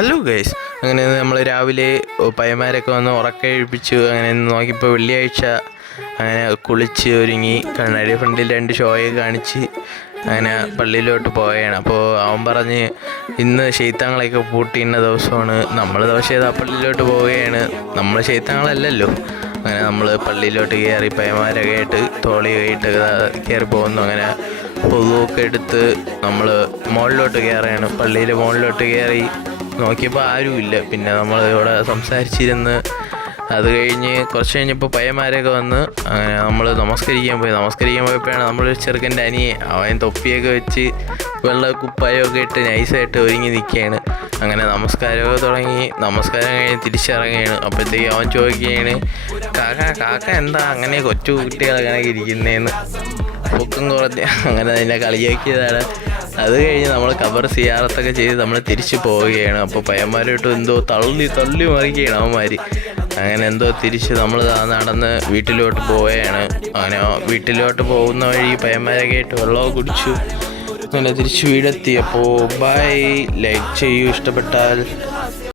Hello guys, അങ്ങനെ നമ്മൾ രാവിലെ പയ്യന്മാരൊക്കെ വന്ന് ഉറക്കെഴുപ്പിച്ചു. അങ്ങനെ നോക്കിയപ്പോൾ വെള്ളിയാഴ്ച. അങ്ങനെ കുളിച്ച് ഒരുങ്ങി കണ്ണാടി ഫ്രണ്ടിൽ 2 ഷോയൊക്കെ കാണിച്ച് അങ്ങനെ പള്ളിയിലോട്ട് പോവുകയാണ്. അപ്പോൾ അവൻ പറഞ്ഞ് ഇന്ന് ശൈത്താങ്ങളെയൊക്കെ പൂട്ടിയിടുന്ന ദിവസമാണ്. നമ്മൾ ദിവസം ഏതാ പള്ളിയിലോട്ട് പോവുകയാണ്. നമ്മൾ ശൈത്താങ്ങളല്ലല്ലോ. അങ്ങനെ നമ്മൾ പള്ളിയിലോട്ട് കയറി പയ്യന്മാരൊക്കെ ആയിട്ട് തോളി കയറിയിട്ട് കയറി പോകുന്നു. അങ്ങനെ പൊതുവൊക്കെ എടുത്ത് നമ്മൾ മുകളിലോട്ട് കയറുകയാണ്. പള്ളിയിലെ മുകളിലോട്ട് കയറി നോക്കിയപ്പോൾ ആരുമില്ല. പിന്നെ നമ്മൾ ഇവിടെ സംസാരിച്ചിരുന്ന് അത് കഴിഞ്ഞ് കുറച്ച് കഴിഞ്ഞപ്പോൾ പയ്യന്മാരൊക്കെ വന്ന് അങ്ങനെ നമ്മൾ നമസ്കരിക്കാൻ പോയപ്പോഴാണ് നമ്മളൊരു ചെറുക്കൻ്റെ അനിയെ അവൻ തൊപ്പിയൊക്കെ വെച്ച് വെള്ള കുപ്പായമൊക്കെ ഇട്ട് നൈസായിട്ട് ഒരുങ്ങി നിൽക്കുകയാണ്. അങ്ങനെ നമസ്കാരമൊക്കെ തുടങ്ങി. നമസ്കാരം കഴിഞ്ഞ് തിരിച്ചിറങ്ങുകയാണ്. അപ്പോഴത്തേക്ക് അവൻ ചോദിക്കുകയാണ്, കാക്ക എന്താ അങ്ങനെ കൊച്ചു കുട്ടികളങ്ങനെ ഇരിക്കുന്നതെന്ന്. പൊക്കം കുറഞ്ഞ് അങ്ങനെ അതിനെ കളിയാക്കിയതാണ്. അത് കഴിഞ്ഞ് നമ്മൾ ഖബർ സിയാറത്തൊക്കെ ചെയ്ത് നമ്മൾ തിരിച്ചു പോവുകയാണ്. അപ്പോൾ പയ്യന്മാരോട്ട് എന്തോ തള്ളി മറിക്കുകയാണ് അവന്മാർ. അങ്ങനെ എന്തോ തിരിച്ച് നമ്മൾ നടന്ന് വീട്ടിലോട്ട് പോവുകയാണ്. അങ്ങനെ വീട്ടിലോട്ട് പോകുന്ന വഴി പയ്യന്മാരൊക്കെ ആയിട്ട് വെള്ളമൊക്കെ കുടിച്ചു. അങ്ങനെ തിരിച്ച് വീടെത്തി. അപ്പോൾ ബൈ, ലൈക്ക് ചെയ്യൂ ഇഷ്ടപ്പെട്ടാൽ.